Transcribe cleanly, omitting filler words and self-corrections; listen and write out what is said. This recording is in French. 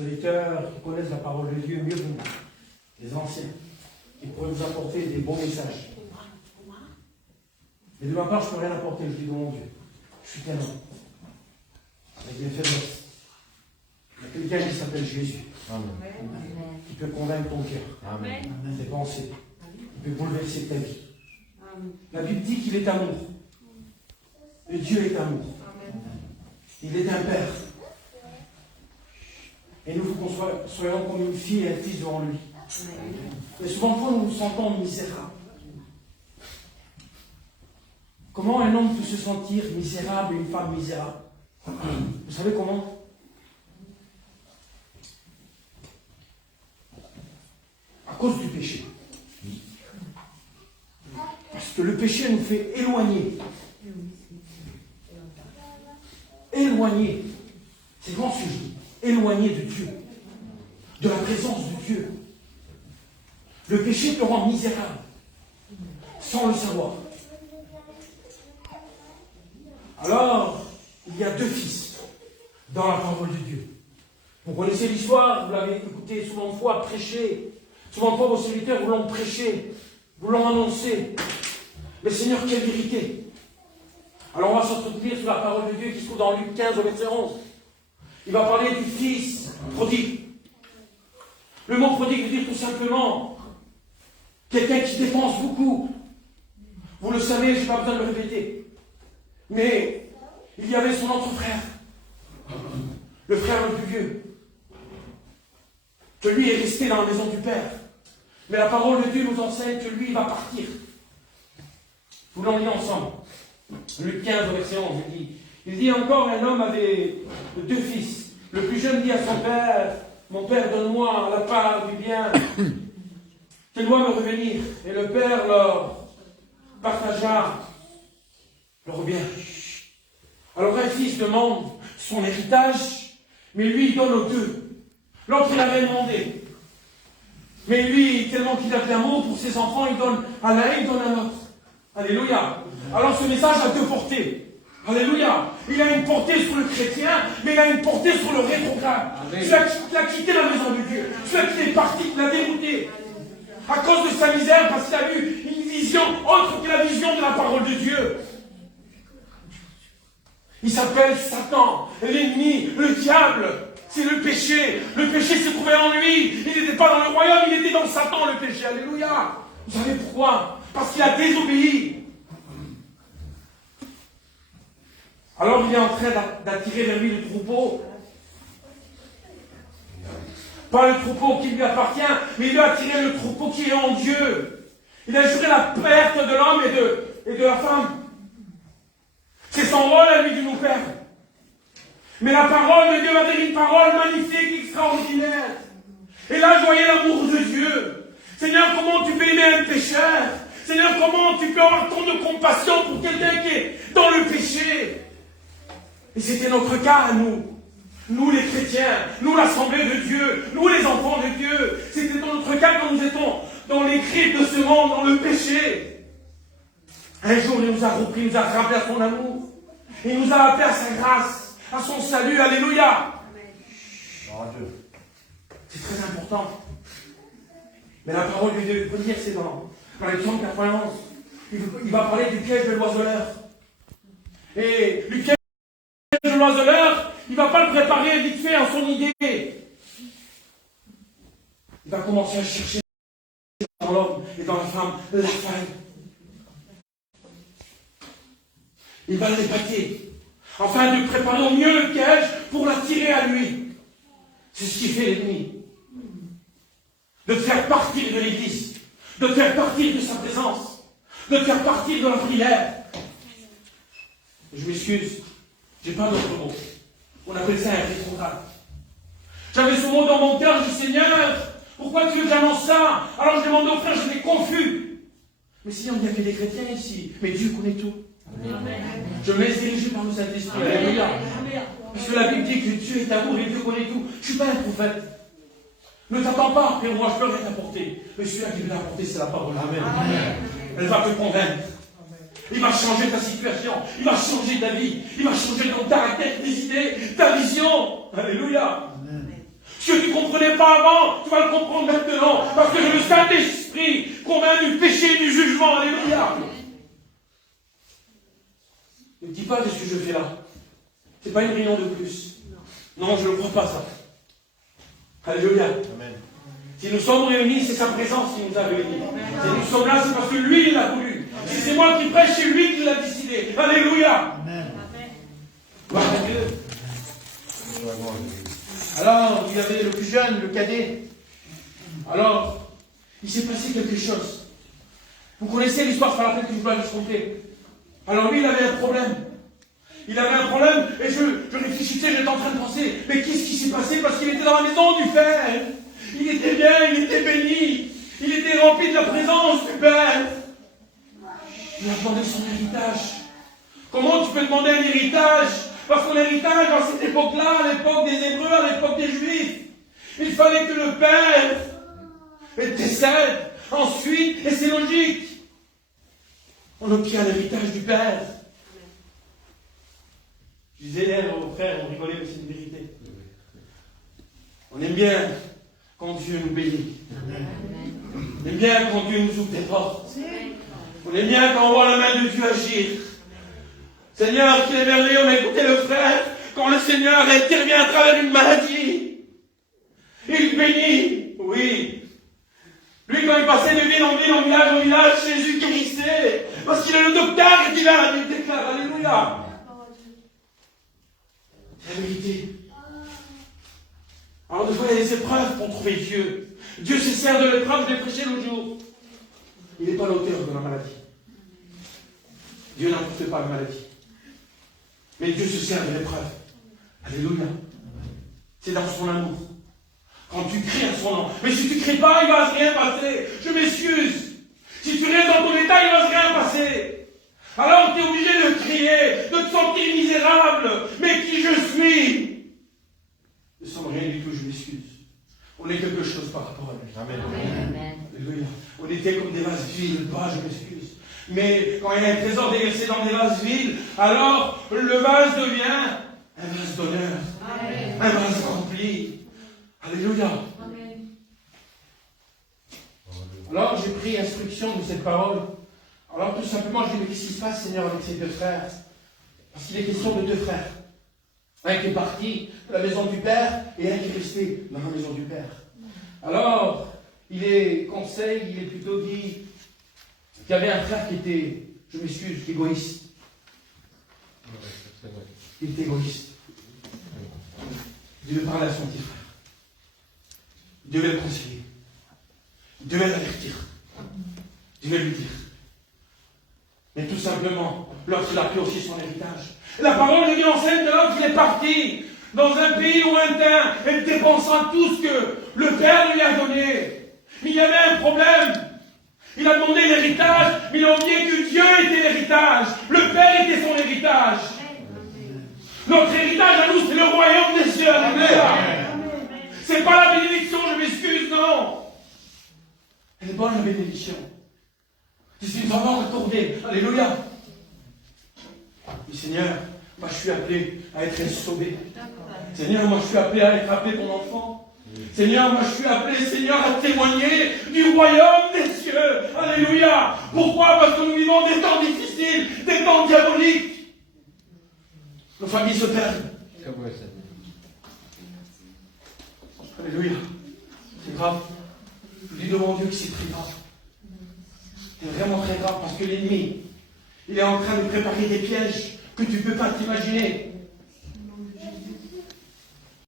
serviteurs qui connaissent la parole de Dieu mieux que nous, les anciens, qui pourraient nous apporter des bons messages. Mais de ma part, je ne peux rien apporter, je dis de mon Dieu. Je suis qu'un homme, avec des faiblesses. Il y a quelqu'un qui s'appelle Jésus, qui peut convaincre ton cœur, tes pensées, qui peut bouleverser ta vie. La Bible dit qu'il est amour. Et Dieu est amour. Il est un Père. Et nous, il faut qu'on soyons comme une fille et un fils devant lui. Et souvent, quand nous nous sentons misérables, comment un homme peut se sentir misérable et une femme misérable? Vous savez comment? À cause du péché. Parce que le péché nous fait éloigner. Éloigner. C'est grand sujet. Éloigner de Dieu. De la présence de Dieu. Le péché te rend misérable. Sans le savoir. Alors, il y a deux fils dans la parole de Dieu. Vous connaissez l'histoire, vous l'avez écouté souvent de fois prêcher. Souvent de fois, vos serviteurs vous l'ont prêché, vous l'ont annoncé. Mais Seigneur, quelle vérité! Alors on va s'entretenir sur la parole de Dieu qui se trouve dans Luc 15 au verset 11. Il va parler du fils prodigue. Le mot prodigue veut dire tout simplement quelqu'un qui dépense beaucoup. Vous le savez, je n'ai pas besoin de le répéter. Mais il y avait son autre frère, le frère le plus vieux, que lui est resté dans la maison du Père. Mais la parole de Dieu nous enseigne que lui va partir. Nous l'en lisons ensemble. Luc 15, verset 11, il dit encore, un homme avait deux fils. Le plus jeune dit à son père, mon père, donne-moi la part du bien qui doit me revenir. Et le père leur partagea leur bien. Alors un fils demande son héritage, mais lui il donne aux deux. L'autre il avait demandé. Mais lui, tellement qu'il a de l'amour pour ses enfants, il donne à l'un, il donne à l'autre. Alléluia. Alors ce message a deux portées. Alléluia. Il a une portée sur le chrétien, mais il a une portée sur le rétrograde. Celui qui a quitté la maison de Dieu. Celui qui est parti, qui l'a dérouté. À cause de sa misère, parce qu'il a eu une vision autre que la vision de la parole de Dieu. Il s'appelle Satan, l'ennemi, le diable. C'est le péché. Le péché se trouvait en lui. Il n'était pas dans le royaume, il était dans Satan, le péché. Alléluia. Vous savez pourquoi? Parce qu'il a désobéi. Alors il est en train d'attirer vers lui le troupeau. Pas le troupeau qui lui appartient, mais il a attiré le troupeau qui est en Dieu. Il a juré la perte de l'homme et de la femme. C'est son rôle à lui de nous perdre. Mais la parole de Dieu va dire une parole magnifique, extraordinaire. Et là, je voyais l'amour de Dieu. Seigneur, comment tu peux aimer un pécheur? Seigneur, comment tu peux avoir tant de compassion pour quelqu'un qui est dans le péché? Et c'était notre cas à nous. Nous les chrétiens, nous l'assemblée de Dieu, nous les enfants de Dieu. C'était dans notre cas quand nous étions dans les griffes de ce monde, dans le péché. Un jour, il nous a repris, il nous a rappelé à son amour. Il nous a appelé à sa grâce, à son salut. Alléluia. C'est très important. Mais la parole de Dieu, il faut dire, c'est dans les psaumes 91. Il va parler du piège de l'oiseleur. Et le piège de l'oiseleur, il ne va pas le préparer vite fait en son idée. Il va commencer à chercher dans l'homme et dans la femme la faille. Il va l'épater, afin de préparer au mieux le piège pour l'attirer à lui. C'est ce qui fait l'ennemi. De te faire partir de l'église, de te faire partir de sa présence, de te faire partir de la prière. Je m'excuse, j'ai pas d'autre mot. On appelle ça un rétrograde. J'avais ce mot dans mon cœur, je dis Seigneur, pourquoi tu veux que j'annonce ça? Alors je demandais au frère, j'étais confus. Mais Seigneur, il n'y a que des chrétiens ici, mais Dieu connaît tout. Amen. Je me laisse diriger par le Saint-Esprit. Alléluia. Parce que la Bible dit que Dieu est amour et Dieu connaît tout. Je ne suis pas un prophète. Ne t'attends pas, frère, moi je peux rien t'apporter. Mais celui-là qui veut t'apporter, c'est la parole. Amen. Amen. Elle va te convaincre. Il va changer ta situation. Il va changer ta vie. Il va changer ton caractère, tes idées, ta vision. Alléluia. Amen. Ce que comprenais pas avant, tu vas le comprendre maintenant. Parce que le Saint-Esprit convainc du péché et du jugement. Alléluia. Ne dis pas de ce que je fais là. C'est pas une réunion de plus. Non, je ne crois pas ça. Alléluia. Amen. Si nous sommes réunis, c'est sa présence qui nous a réunis. Si nous sommes là, c'est parce que lui, il l'a voulu. Si c'est moi qui prêche, c'est lui qui l'a décidé. Alléluia. Amen. Gloire à Dieu. Alors, il y avait le plus jeune, le cadet. Alors, il s'est passé quelque chose. Vous connaissez l'histoire, par la peine que je dois vous raconter. Alors lui, il avait un problème. Il avait un problème, et je réfléchissais, j'étais en train de penser, mais qu'est-ce qui s'est passé? Parce qu'il était dans la maison du Père. Il était bien, il était béni. Il était rempli de la présence du Père. Il a demandé son héritage. Comment tu peux demander un héritage? Parce que l'héritage, dans cette époque-là, à l'époque des Hébreux, à l'époque des Juifs, il fallait que le Père décède ensuite, et c'est logique. On obtient l'héritage du Père. Je disais hier aux frères, on rigolait, mais c'est une vérité. On aime bien quand Dieu nous bénit. On aime bien quand Dieu nous ouvre des portes. On aime bien quand on voit la main de Dieu agir. Seigneur, qu'il est merveilleux, on a écouté le frère, quand le Seigneur intervient à travers une maladie. Il bénit, oui. Lui, quand il passait de ville en village, Jésus guérissait. Parce qu'il est le docteur et qu'il a, il déclare, alléluia. C'est la vérité. Alors, des fois, il y a des épreuves pour trouver Dieu. Dieu se sert de l'épreuve, je l'ai prêché l'autre jour. Il n'est pas l'auteur de la maladie. Dieu n'importe pas la maladie. Mais Dieu se sert de l'épreuve. Alléluia. C'est dans son amour. Quand tu cries à son nom. Mais si tu ne cries pas, il ne va rien passer. Je m'excuse. Si tu restes dans ton état, il ne va rien passer. Alors tu es obligé de crier, de te sentir misérable. Mais qui je suis? Ne sommes rien du tout, je m'excuse. On est quelque chose par rapport à lui. Amen. Amen. Alléluia. On était comme des vases vides. Je m'excuse. Mais quand il y a un trésor déversé dans des vases vides, alors le vase devient un vase d'honneur. Un vase rempli. Alléluia. Amen. Alors j'ai pris instruction de cette parole. Alors tout simplement, je dis, mais qu'est-ce qui se passe, Seigneur, avec ces deux frères? Parce qu'il est question de deux frères. Un qui est parti de la maison du Père et un qui est resté dans la maison du Père. Alors, il est plutôt dit qu'il y avait un frère qui était, je m'excuse, égoïste. Il était égoïste. Il devait parler à son petit frère. Il devait le conseiller. Il devait l'avertir. Il devait lui dire. Mais tout simplement, lorsqu'il a pris aussi son héritage, la parole de Dieu enseigne que lorsqu'il est parti dans un pays lointain et dépensant tout ce que le Père lui a donné, il y avait un problème. Il a demandé l'héritage, mais il a oublié que Dieu était l'héritage. Le Père était son héritage. Notre héritage à nous, c'est le royaume des cieux. Alléluia. C'est pas la bénédiction, je m'excuse, non. Elle n'est pas la bénédiction. C'est une faveur accordée. Alléluia. Et Seigneur, moi je suis appelé à être sauvé. Seigneur, moi je suis appelé à être appelé ton enfant. Seigneur, moi je suis appelé, Seigneur, à témoigner du royaume des cieux. Alléluia. Pourquoi? Parce que nous vivons des temps difficiles, des temps diaboliques. Nos familles se perdent. Alléluia. C'est grave. Je dis devant Dieu que c'est très grave. C'est vraiment très grave parce que l'ennemi, il est en train de préparer des pièges que tu ne peux pas t'imaginer.